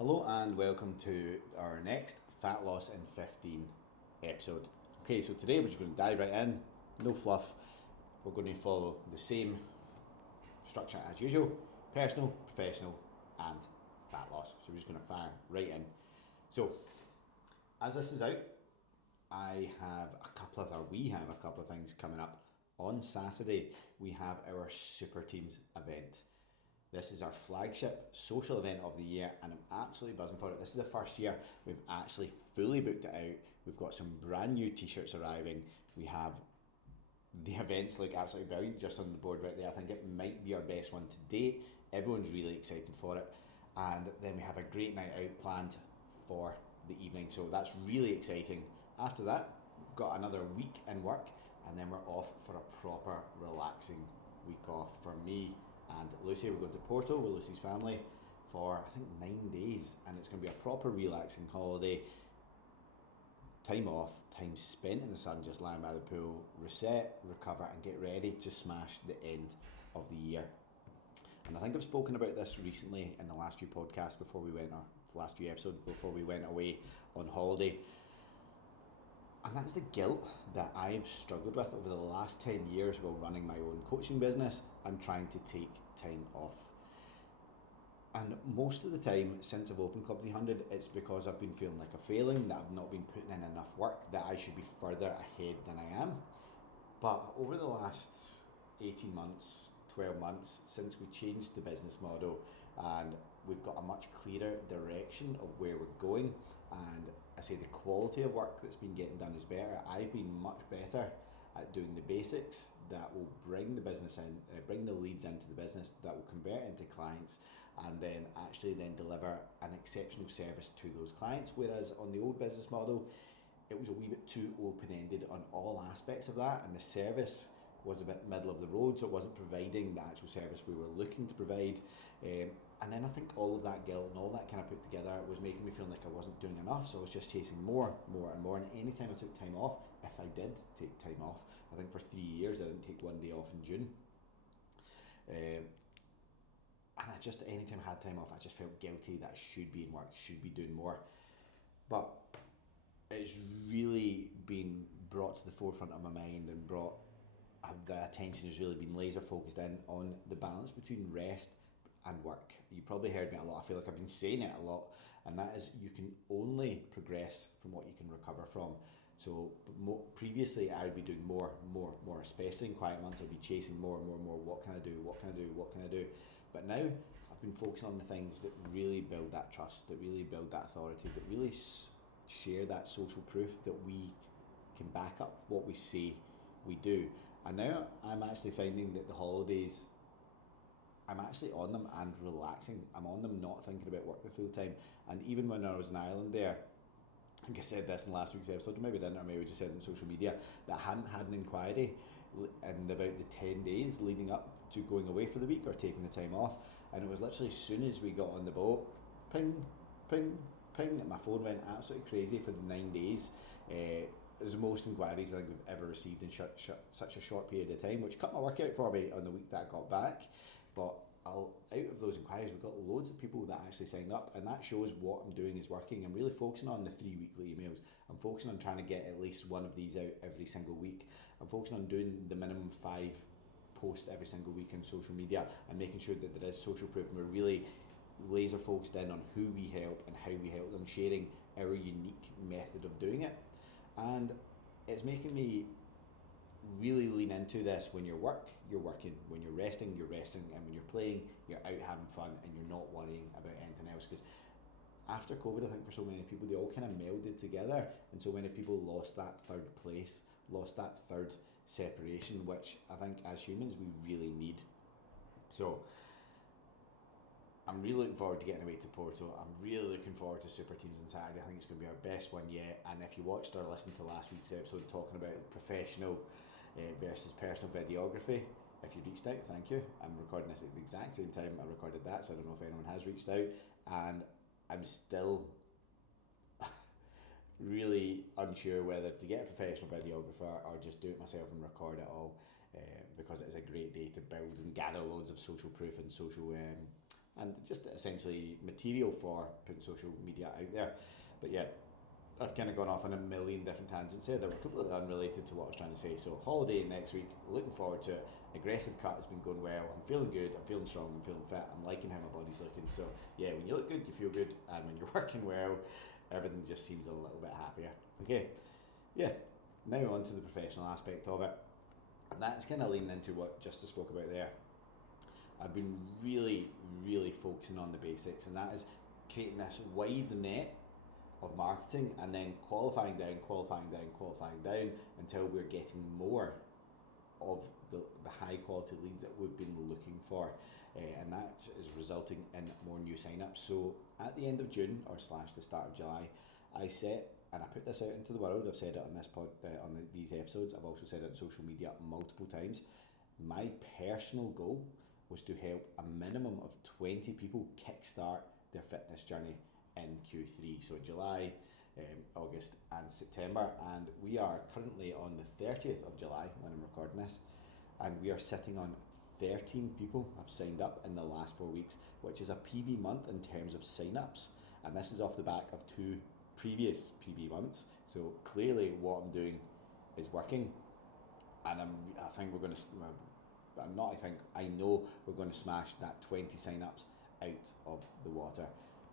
Hello and welcome to our next Fat Loss in 15 episode. Okay, so today we're just going to dive right in, no fluff. We're going to follow the same structure as usual: personal, professional, and fat loss. So we're just going to fire right in. So, as this is out, we have a couple of things coming up. On Saturday, we have our Super Teams event. This is our flagship social event of the year, and I'm absolutely buzzing for it. This is the first year we've actually fully booked it out. We've got some brand new t-shirts arriving. We have the events look absolutely brilliant just on the board right there. I think it might be our best one to date. Everyone's really excited for it. And then we have a great night out planned for the evening. So that's really exciting. After that, we've got another week in work, and then we're off for a proper relaxing week off. For me and Lucy, we're going to Porto with Lucy's family for I think 9 days, and it's going to be a proper relaxing holiday. Time off, time spent in the sun, just lying by the pool, reset, recover, and get ready to smash the end of the year. And I think I've spoken about this recently in the last few podcasts before we went, or the last few episodes before we went away on holiday. And that's the guilt that I've struggled with over the last 10 years while running my own coaching business and trying to take time off. And most of the time since I've opened Club 300, it's because I've been feeling like a failing, that I've not been putting in enough work, that I should be further ahead than I am. But over the last 18 months, 12 months, since we changed the business model and we've got a much clearer direction of where we're going, and I say the quality of work that's been getting done is better, I've been much better at doing the basics that will bring the business in, bring the leads into the business, that will convert into clients, and then actually then deliver an exceptional service to those clients. Whereas on the old business model, it was a wee bit too open-ended on all aspects of that, and the service was a bit middle of the road, so it wasn't providing the actual service we were looking to provide. And then I think all of that guilt and all that kind of put together was making me feel like I wasn't doing enough, so I was just chasing more and more. And any time I took time off, if I did take time off, I think for 3 years I didn't take one day off in June. And I just, anytime I had time off, I just felt guilty that I should be in work, should be doing more. But it's really been brought to the forefront of my mind and the attention has really been laser focused in on the balance between rest and work. You've probably heard me a lot. I feel like I've been saying it a lot, and that is you can only progress from what you can recover from. So previously I would be doing more, especially in quiet months. I'd be chasing more. What can I do? But now I've been focusing on the things that really build that trust, that really build that authority, that really share that social proof that we can back up what we say we do. And now I'm actually finding that the holidays, I'm actually on them and relaxing. I'm on them not thinking about work the full time. And even when I was in Ireland there, I think I said this in last week's episode, or maybe I didn't, or maybe I just said it on social media, that I hadn't had an inquiry in about the 10 days leading up to going away for the week or taking the time off. And it was literally as soon as we got on the boat, ping, ping, ping, and my phone went absolutely crazy for the 9 days. It was the most inquiries I think we've ever received in such a short period of time, which cut my work out for me on the week that I got back. But out of those inquiries, we've got loads of people that actually signed up, and that shows what I'm doing is working. I'm really focusing on the 3 weekly emails. I'm focusing on trying to get at least one of these out every single week. I'm focusing on doing the minimum 5 posts every single week on social media and making sure that there is social proof, and we're really laser focused in on who we help and how we help them, sharing our unique method of doing it. And it's making me really lean into this. When you're working. When you're resting, and when you're playing, you're out having fun and you're not worrying about anything else. Because after COVID, I think for so many people, they all kind of melded together, and so many people lost that third place, lost that third separation, which I think as humans we really need. So I'm really looking forward to getting away to Porto. I'm really looking forward to Super Teams on Saturday. I think it's going to be our best one yet. And if you watched or listened to last week's episode talking about professional versus personal videography, if you reached out, thank you. I'm recording this at the exact same time I recorded that, so I don't know if anyone has reached out. And I'm still really unsure whether to get a professional videographer or just do it myself and record it all, because it's a great day to build and gather loads of social proof and social and just essentially material for putting social media out there. But yeah, I've kind of gone off on a million different tangents here. They were completely unrelated to what I was trying to say. So holiday next week, looking forward to it. Aggressive cut has been going well. I'm feeling good, I'm feeling strong, I'm feeling fit, I'm liking how my body's looking. So yeah, when you look good, you feel good, and when you're working well, everything just seems a little bit happier. Okay, yeah, now on to the professional aspect of it. And that's kind of leaning into what Justa spoke about there. I've been really, really focusing on the basics, and that is creating this wide net of marketing and then qualifying down until we're getting more of the high quality leads that we've been looking for. And that is resulting in more new sign-ups. So at the end of June or / the start of July, I set, and I put this out into the world, I've said it on this these episodes, I've also said it on social media multiple times, my personal goal was to help a minimum of 20 people kickstart their fitness journey in Q3, so July, August and September, and we are currently on the 30th of July when I'm recording this, and we are sitting on 13 people have signed up in the last 4 weeks, which is a PB month in terms of sign-ups, and this is off the back of 2 previous PB months, so clearly what I'm doing is working, and I know we're going to smash that 20 sign-ups out of the water.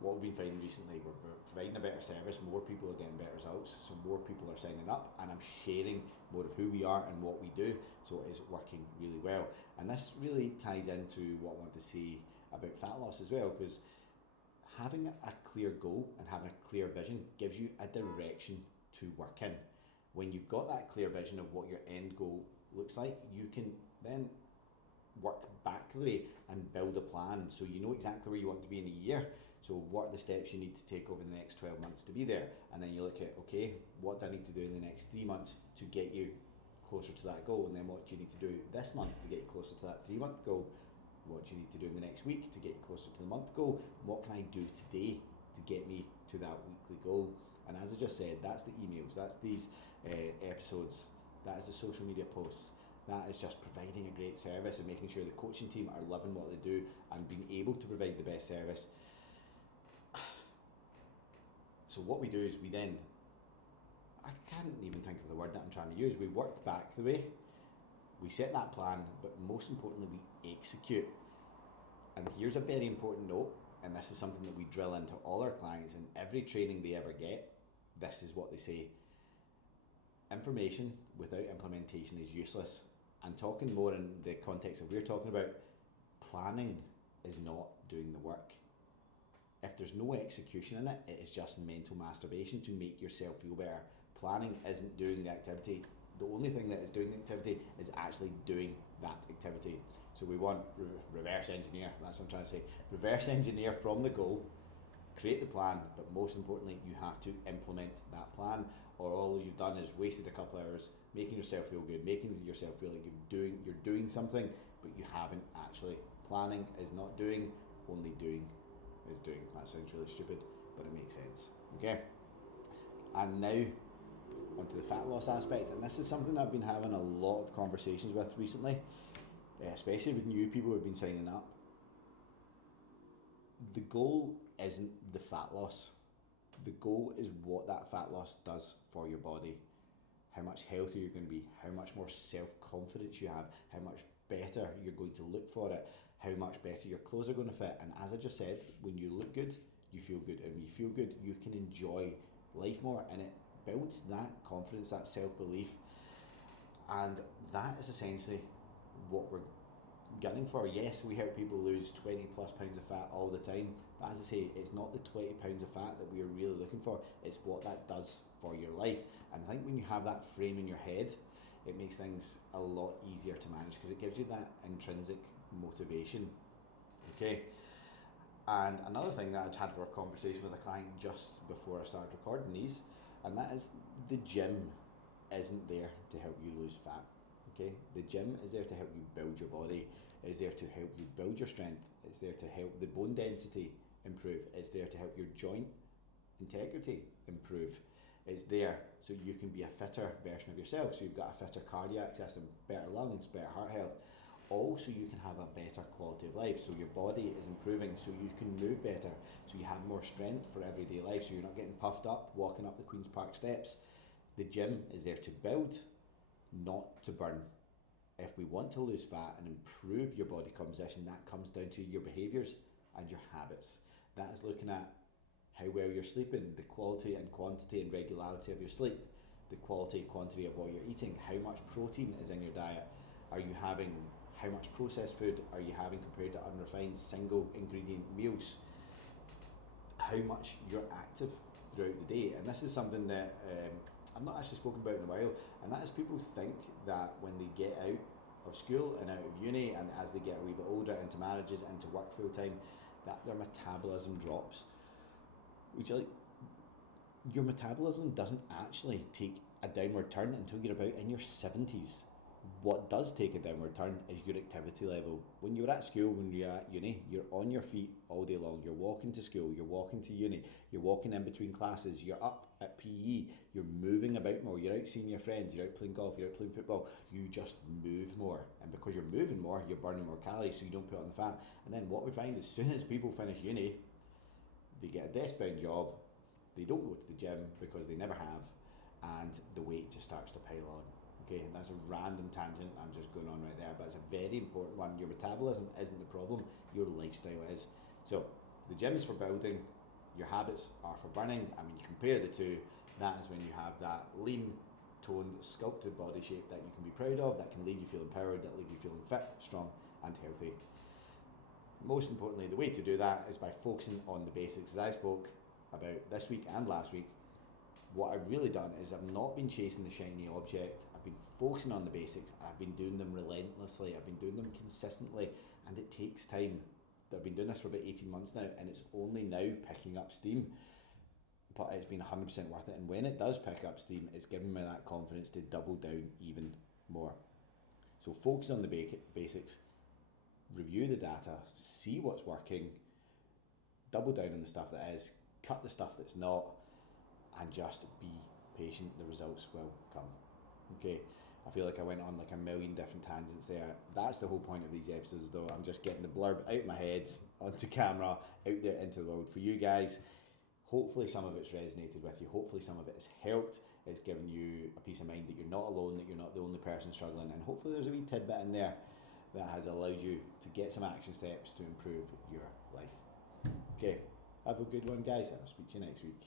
What we've been finding recently, we're providing a better service, more people are getting better results, so more people are signing up, and I'm sharing more of who we are and what we do, so it is working really well. And this really ties into what I want to say about fat loss as well, because having a clear goal and having a clear vision gives you a direction to work in. When you've got that clear vision of what your end goal looks like, you can then work back the way and build a plan, so you know exactly where you want to be in a year. So what are the steps you need to take over the next 12 months to be there? And then you look at, okay, what do I need to do in the next 3 months to get you closer to that goal? And then what do you need to do this month to get you closer to that 3-month goal? What do you need to do in the next week to get you closer to the month goal? What can I do today to get me to that weekly goal? And as I just said, that's the emails, that's these episodes, that is the social media posts, that is just providing a great service and making sure the coaching team are loving what they do and being able to provide the best service. So what we do is we then, I can't even think of the word that I'm trying to use, we work back the way, we set that plan, but most importantly we execute. And here's a very important note, and this is something that we drill into all our clients in every training they ever get. This is what they say: information without implementation is useless. And talking more in the context that we're talking about, planning is not doing the work. If there's no execution in it, it is just mental masturbation to make yourself feel better. Planning isn't doing the activity. The only thing that is doing the activity is actually doing that activity. So we want reverse engineer, that's what I'm trying to say. Reverse engineer from the goal, create the plan, but most importantly, you have to implement that plan, or all you've done is wasted a couple hours making yourself feel good, making yourself feel like you're doing something, but you haven't actually. Planning is not doing, only doing is doing. That sounds really stupid, but it makes sense. Okay? And now onto the fat loss aspect, and this is something I've been having a lot of conversations with recently, especially with new people who've been signing up. The goal isn't the fat loss. The goal is what that fat loss does for your body. How much healthier you're going to be, how much more self-confidence you have, how much better you're going to look for it, how much better your clothes are going to fit. And as I just said, when you look good, you feel good. And when you feel good, you can enjoy life more, and it builds that confidence, that self-belief. And that is essentially what we're gunning for. Yes, we help people lose 20 plus pounds of fat all the time, but as I say, it's not the 20 pounds of fat that we are really looking for, it's what that does for your life. And I think when you have that frame in your head, it makes things a lot easier to manage, because it gives you that intrinsic motivation. Okay, and another thing that I'd had for a conversation with a client just before I started recording these, and that is the gym isn't there to help you lose fat. Okay, the gym is there to help you build your body, it's there to help you build your strength, it's there to help the bone density improve, it's there to help your joint integrity improve, it's there so you can be a fitter version of yourself, so you've got a fitter cardiac system, better lungs, better heart health. all so you can have a better quality of life. So your body is improving, so you can move better, so you have more strength for everyday life, so you're not getting puffed up walking up the Queen's Park steps. The gym is there to build, not to burn. If we want to lose fat and improve your body composition, that comes down to your behaviours and your habits. That is looking at how well you're sleeping, the quality and quantity and regularity of your sleep, the quality and quantity of what you're eating, how much protein is in your diet, are you having, how much processed food are you having compared to unrefined single ingredient meals, how much you're active throughout the day. And this is something that I've not actually spoken about in a while, and that is people think that when they get out of school and out of uni, and as they get a wee bit older, into marriages, into work full time, that their metabolism drops. Which, like, your metabolism doesn't actually take a downward turn until you're about in your 70s. What does take a downward turn is your activity level. When you're at school, when you're at uni, you're on your feet all day long. You're walking to school, you're walking to uni, you're walking in between classes, you're up at PE, you're moving about more, you're out seeing your friends, you're out playing golf, you're out playing football. You just move more. And because you're moving more, you're burning more calories, so you don't put on the fat. And then what we find, as soon as people finish uni, they get a desk-bound job, they don't go to the gym because they never have, and the weight just starts to pile on. Okay, and that's a random tangent I'm just going on right there, but it's a very important one. Your metabolism isn't the problem, your lifestyle is. So the gym is for building, your habits are for burning, and when you compare the two, that is when you have that lean, toned, sculpted body shape that you can be proud of, that can leave you feeling empowered, that leave you feeling fit, strong and healthy. Most importantly, the way to do that is by focusing on the basics. As I spoke about this week and last week, what I've really done is I've not been chasing the shiny object. I've been focusing on the basics. I've been doing them relentlessly. I've been doing them consistently, and it takes time. I've been doing this for about 18 months now, and it's only now picking up steam, but it's been 100% worth it. And when it does pick up steam, it's given me that confidence to double down even more. So focus on the basics, review the data, see what's working, double down on the stuff that is, cut the stuff that's not, and just be patient. The results will come. Okay, I feel like I went on like a million different tangents there. That's the whole point of these episodes, though. I'm just getting the blurb out of my head onto camera, out there into the world for you guys. Hopefully some of it's resonated with you. Hopefully some of it has helped. It's given you a peace of mind that you're not alone, that you're not the only person struggling, and hopefully there's a wee tidbit in there that has allowed you to get some action steps to improve your life. Okay, have a good one, guys. I'll speak to you next week.